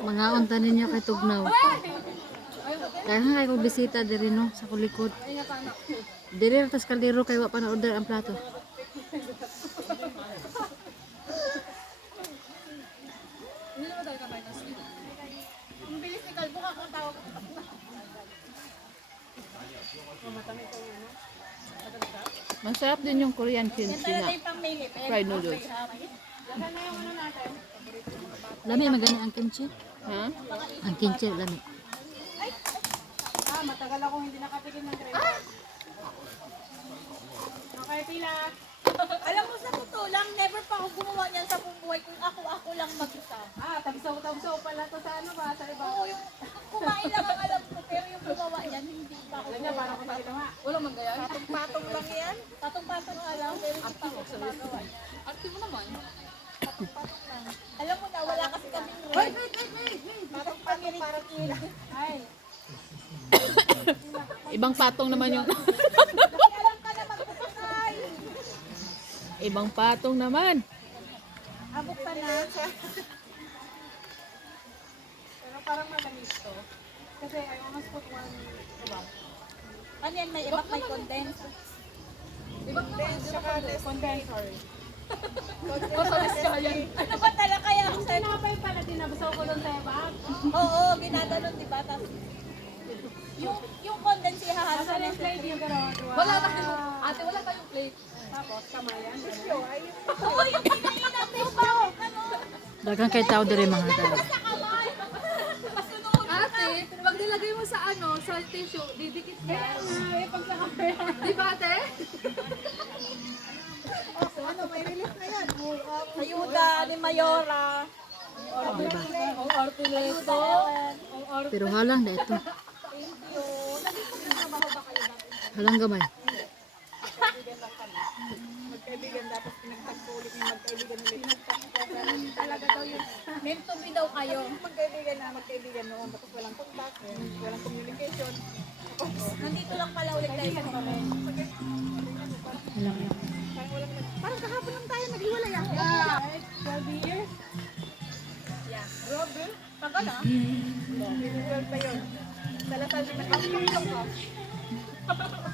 Mga unta ninyo kay Tugnaw. Kaya nga kay kong bisita diri no sa kulikod. Diri ra tas kaldero kay wa pa na order ang plato. Ang bilis ni Kalbo ka kung tawag. Masarap din yung Korean kimchi na fried noodles. Lami magani ang kimchi. Ha? Ang kimchi lami. Matagal akong hindi nakatikim ng grapes. Okay, pila. Alam mo, sa totoo lang, never pa ako gumawa niyan sa buong buhay kung ako lang mag-isa. Tabsaw pala to sa ano ba? Sa iba? Oo, yung kumain lang ang alam ko, pero yung gumawa niyan, hindi pa ako gumawa. Parang kumakita nga. Walang manggayan? Patong-patong lang yan. Patong-patong nga lang, pero hindi pa ako gumagawa niyan. Arte mo naman. Patong-patong lang. Alam mo na, wala kasi kaming red. Patong-patong parang ila. Ay. Ibang patong naman yung... Alam ka na magpapakay. Ibang patong naman. Abot pa na. Pero parang matamis to. Kasi I almost put one, diba? Ano yan, may ibak may condense. Ibak condense, saka less condense, sorry. Ano ba talaga kaya ako sa'yo? Pinapay pala, dinabasaw ko doon sa ibak. Oo, ginaganon, diba? Tapos, yung condense ihahalo sa yung plate yung gano'n. Wala tayong, ate, wala tayong plate. Tapos, kamayan. Oo, yung kinain natin ba? Ano? Daghang kay tao diri mga tao. Ate, pag nilagay mo sa ano, sa tissue, didikit ka. Pag sa kamay. Di ba ate? Ano, may relief na yan. Ayuda ni Mayora. Diba? Ang arte nito. Pero halang na ito. Halang gamay. Magkaibigan, dapat pinagtagpo ulit yung magkaibigan ulit. Talaga daw yun. Meant to be daw kayo. Magkaibigan noon. Tapos walang contact, walang communication. Tapos, nandito lang pala ulit tayo sa kami. Parang kahapon lang tayo naghiwalay ah. Yeah. 12 years? Yeah. Grabe. Tagal ah. 12 pa yun. Salasal naman. Ang ka.